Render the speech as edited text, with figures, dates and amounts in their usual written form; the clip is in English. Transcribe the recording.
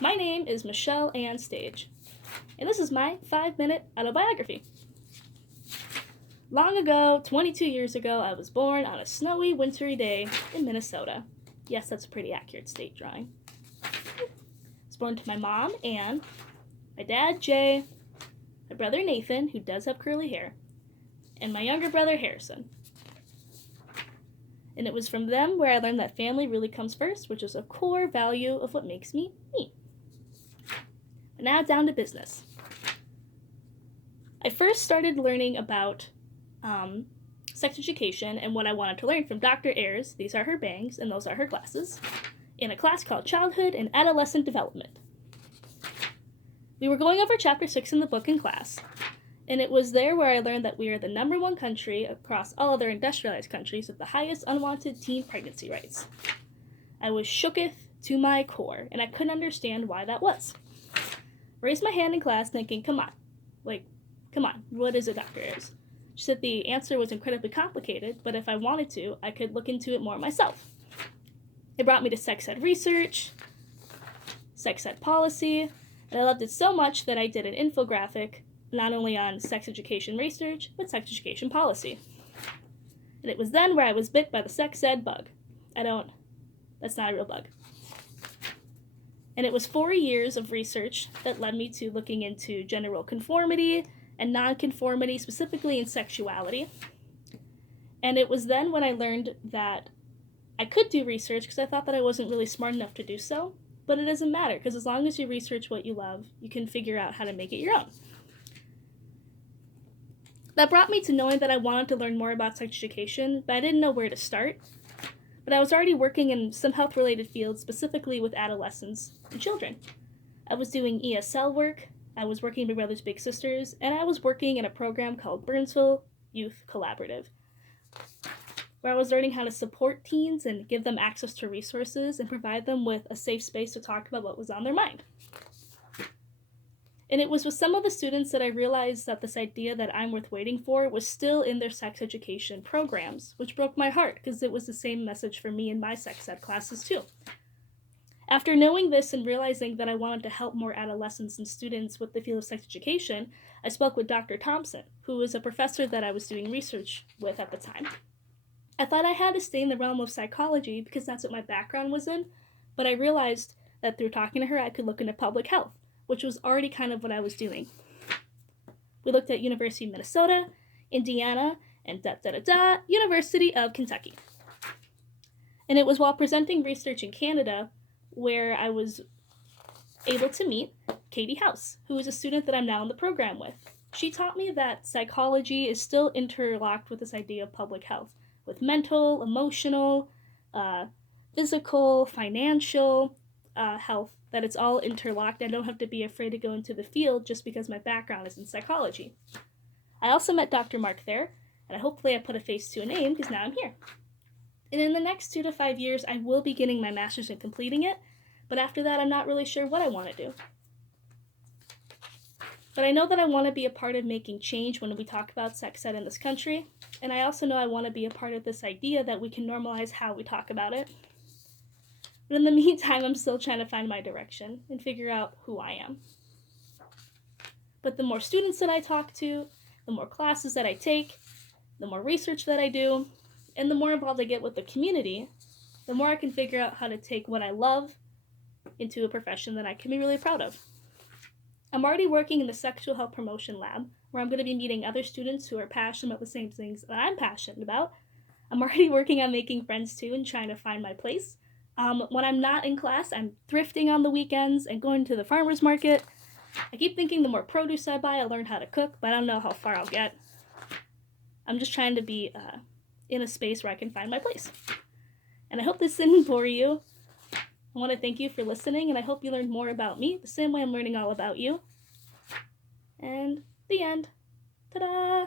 My name is Michelle Ann Stage, and this is my 5-minute autobiography. Long ago, 22 years ago, I was born on a snowy, wintry day in Minnesota. Yes, that's a pretty accurate state drawing. I was born to my mom, Ann, my dad, Jay, my brother, Nathan, who does have curly hair, and my younger brother, Harrison. And it was from them where I learned that family really comes first, which is a core value of what makes me me. But now down to business. I first started learning about sex education and what I wanted to learn from Dr. Ayers, these are her bangs and those are her glasses, in a class called Childhood and Adolescent Development. We were going over chapter 6 in the book in class, and it was there where I learned that we are the #1 country across all other industrialized countries with the highest unwanted teen pregnancy rates. I was shooketh to my core, and I couldn't understand why that was. Raised my hand in class thinking, come on, what is it, Dr. Ayers? She said the answer was incredibly complicated, but if I wanted to, I could look into it more myself. It brought me to sex ed research, sex ed policy, and I loved it so much that I did an infographic not only on sex education research, but sex education policy. And it was then where I was bit by the sex ed bug. That's not a real bug. And it was 4 years of research that led me to looking into gender role conformity and nonconformity, specifically in sexuality. And it was then when I learned that I could do research because I thought that I wasn't really smart enough to do so, but it doesn't matter because as long as you research what you love, you can figure out how to make it your own. That brought me to knowing that I wanted to learn more about sex education, but I didn't know where to start. But I was already working in some health-related fields, specifically with adolescents and children. I was doing ESL work, I was working with Brothers Big Sisters, and I was working in a program called Burnsville Youth Collaborative, where I was learning how to support teens and give them access to resources and provide them with a safe space to talk about what was on their mind. And it was with some of the students that I realized that this idea that I'm worth waiting for was still in their sex education programs, which broke my heart because it was the same message for me in my sex ed classes too. After knowing this and realizing that I wanted to help more adolescents and students with the field of sex education, I spoke with Dr. Thompson, who was a professor that I was doing research with at the time. I thought I had to stay in the realm of psychology because that's what my background was in, but I realized that through talking to her I could look into public health, which was already kind of what I was doing. We looked at University of Minnesota, Indiana, and University of Kentucky. And it was while presenting research in Canada where I was able to meet Katie House, who is a student that I'm now in the program with. She taught me that psychology is still interlocked with this idea of public health, with mental, emotional, physical, financial health, that it's all interlocked. I don't have to be afraid to go into the field just because my background is in psychology. I also met Dr. Mark there, and hopefully I put a face to a name because now I'm here. And in the next 2 to 5 years, I will be getting my master's and completing it, but after that, I'm not really sure what I want to do. But I know that I want to be a part of making change when we talk about sex ed in this country, and I also know I want to be a part of this idea that we can normalize how we talk about it. But in the meantime, I'm still trying to find my direction and figure out who I am. But the more students that I talk to, the more classes that I take, the more research that I do, and the more involved I get with the community, the more I can figure out how to take what I love into a profession that I can be really proud of. I'm already working in the Sexual Health Promotion Lab, where I'm going to be meeting other students who are passionate about the same things that I'm passionate about. I'm already working on making friends too and trying to find my place. When I'm not in class, I'm thrifting on the weekends and going to the farmer's market. I keep thinking the more produce I buy, I'll learn how to cook, but I don't know how far I'll get. I'm just trying to be in a space where I can find my place. And I hope this didn't bore you. I want to thank you for listening, and I hope you learned more about me, the same way I'm learning all about you. And the end. Ta-da!